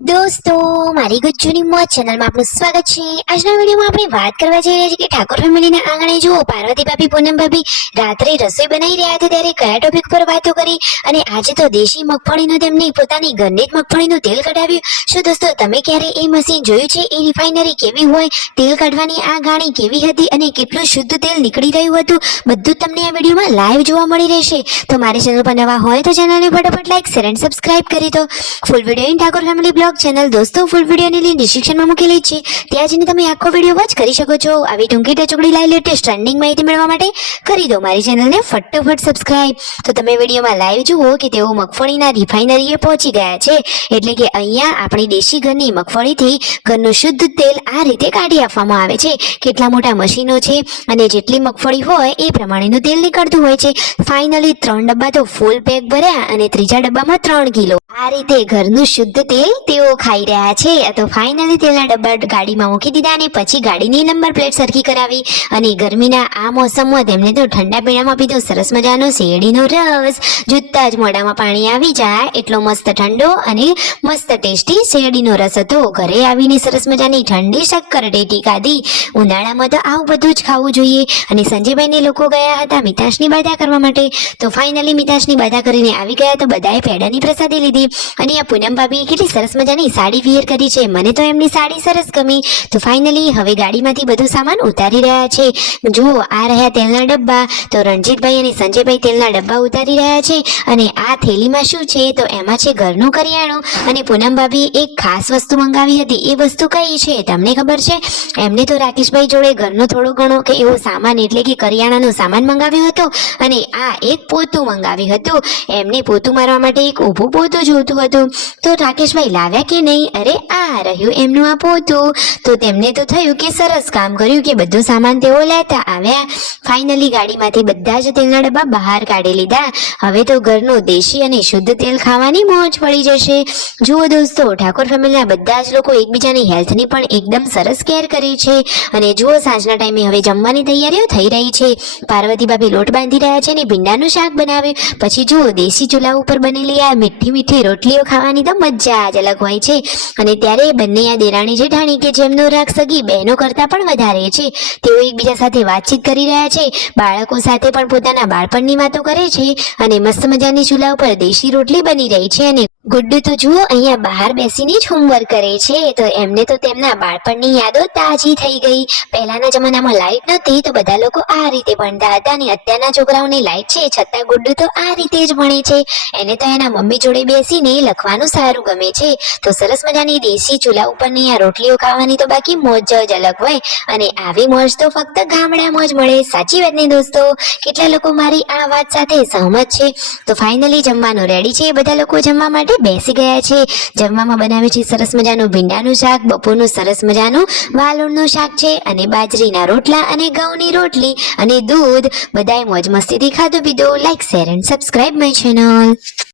દોસ્તો, મારી ગુજ્જુની મોજ ચેનલમાં આપનું સ્વાગત છે। આજના વિડીયોમાં આપણે વાત કરવા જઈ રહ્યા છીએ કે ઠાકોર ફેમિલીના આંગણે જુઓ પાર્વતી ભાભી, પૂનમ ભાભી રાત્રે રસોઈ બનાવી રહ્યા હતા ત્યારે કયા ટોપિક પર વાતો કરી અને આજે તો દેશી મગફળીનું તેમની પોતાની ઘરની જ મગફળીનું તેલ કઢાવ્યું। શું દોસ્તો તમે ક્યારે એ મશીન જોયું છે? એ રિફાઇનરી કેવી હોય, તેલ કાઢવાની આ ગાણી કેવી હતી અને કેટલું શુદ્ધ તેલ નીકળી રહ્યું હતું, બધું તમને આ વિડીયોમાં લાઈવ જોવા મળી રહેશે। તો મારી ચેનલ પર નવા હોય તો ચેનલને ફટાફટ લાઈક, શેર અને સબસ્ક્રાઇબ કરી દો। Full video in Thakor family channel દોસ્તો ફૂલ વિડીયોની લિંક ડિસ્ક્રિપ્શનમાં મૂકેલી છે, ત્યાં જઈને તમે આખો વિડીયો વોચ કરી શકો છો। આવી ટૂંકી ટચુકડી લાઈવ લેટેસ્ટ ટ્રેન્ડિંગ માહિતી મેળવવા માટે કરી દો મારી ચેનલને ફટાફટ સબસ્ક્રાઇબ। તો તમે વિડીયોમાં લાઈવ જુઓ કે તેઓ મગફળીના રિફાઇનરીએ પહોંચી ગયા છે, એટલે કે અહીંયા આપણી દેશી ઘરની મગફળીથી ઘરનું શુદ્ધ તેલ આ રીતે કાઢી આપવામાં આવે છે। કેટલા મોટા મશીનો છે અને જેટલી મગફળી હોય એ પ્રમાણેનું તેલ નીકળતું હોય છે। ફાઇનલી 3 ડબ્બા તો ફૂલ પેક ભર્યા અને ત્રીજા ડબ્બામાં 3 કિલો આ રીતે ઘરનું શુદ્ધ તેલ તેઓ ખાઈ રહ્યા છે। તો ફાઇનલી તેલના ડબ્બા ગાડીમાં મૂકી દીધા અને પછી ગાડીની નંબર પ્લેટ સરખી કરાવી અને ગરમીના આ મોસમમાં તેમને તો ઠંડા પીણામાં પીધો સરસ મજાનો શેરડીનો રસ। જુત્તા જ મોઢામાં પાણી આવી જાય એટલો મસ્ત ઠંડો અને મસ્ત ટેસ્ટી શેરડીનો રસ હતો। ઘરે આવીને સરસ મજાની ઠંડી શક્કરટેટી ખાધી। ઉનાળામાં તો આવું બધું જ ખાવું જોઈએ। અને સંજયભાઈને લોકો ગયા હતા મિતાશની બાધા કરવા માટે, તો ફાઇનલી મિતાશની બાધા કરીને આવી ગયા તો બધાએ પેડાની પ્રસાદી લીધી। અને આ પૂનમ ભાભી કેટલી સરસ મજાની સાડી વિયર કરી છે, મને તો એમની સાડી સરસ ગમી। તો ફાઇનલી હવે ગાડીમાંથી બધું સામાન ઉતારી રહ્યા છે। જુઓ આ રહ્યા તેલના ડબ્બા, તો રણજીતભાઈ અને સંજયભાઈ તેલના ડબ્બા ઉતારી રહ્યા છે। અને આ થેલીમાં શું છે? તો એમાં છે ઘરનું કરિયાણું। અને પૂનમ ભાભી એક ખાસ વસ્તુ મંગાવી હતી, એ વસ્તુ કઈ છે તમને ખબર છે? એમને તો રાકેશભાઈ જોડે ઘરનો થોડો ઘણો કે એવો સામાન એટલે કે કરિયાણાનો સામાન મંગાવ્યો હતો અને આ એક પોતું મંગાવ્યું હતું। એમને પોતું મારવા માટે એક ઊભું પોતું જોતું હતું, તો રાકેશભાઈ લાવ્યા કે નહીં? અરે આ રહ્યું એમનું આ પોતું। તો તેમને તો થયું કે સરસ કામ કર્યું કે બધું સામાન તેઓ લેતા આવ્યા। ફાઇનલી ગાડીમાંથી બધા જ તેલના ડબ્બા બહાર કાઢી લીધા। હવે તો ઘરનું દેશી અને શુદ્ધ તેલ ખાવાની મોજ પડી જશે। જુઓ દોસ્તો, ઠાકોર ફેમિલીના બધા જ લોકો એકબીજાની હેલ્થની પણ એકદમ સરસ કેર કરે છે। અને જુઓ સાંજના ટાઈમે હવે જમવાની તૈયારીઓ થઈ રહી છે। પાર્વતી ભાભી લોટ બાંધી રહ્યા છે અને ભીંડાનું શાક બનાવે। પછી જુઓ દેશી ચૂલા ઉપર બનેલી આ મીઠી મીઠી રોટલીઓ ખાવાની તો મજા જ અલગ હોય છે। અને ત્યારે બંને આ દેરાણી જેઠાણી કે જેમનો રાગ સગી બહેનો કરતા પણ વધારે છે, તેઓ એકબીજા સાથે વાતચીત કરી રહ્યા છે, બાળકો સાથે પણ પોતાના બાળપણની વાતો કરે છે અને મસ્ત મજાની ચૂલા ઉપર દેશી રોટલી બની રહી છે। અને ગુડ્ડુ તો જુઓ અહીંયા બહાર બેસીને જ હોમવર્ક કરે છે, તો એમને તો તેમના બાળપણની યાદો તાજી થઈ ગઈ। પહેલાના જમાનામાં લાઈટ નહોતી તો બધા લોકો આ રીતે ભણતા હતા અને અત્યારના છોકરાઓને લાઈટ છે છતાં ગુડ્ડુ તો આ રીતે જ ભણે છે। એને તો એના મમ્મી જોડે બેસીને લખવાનું સારું ગમે છે। તો સરસ મજાની દેશી ચૂલા ઉપરની આ રોટલીઓ ખાવાની તો બાકી મોજ જ અલગ હોય। અને આવી મોજ તો ફક્ત ગામડામાં જ મળે, સાચી વાત ને દોસ્તો? કેટલા લોકો મારી આ વાત સાથે સહમત છે? તો ફાઇનલી જમવાનું રેડી છે, બધા લોકો જમવા માટે બેસી ગયા છે। જમવામાં બનાવ્યું છે સરસ મજાનું ભીંડાનું શાક, બપોરનું સરસ મજાનું વાલોળનું શાક છે અને બાજરીના રોટલા અને ઘઉંની રોટલી અને દૂધ। બધાએ મોજ મસ્તીથી ખાધું પીધું। Like, share and subscribe my channel.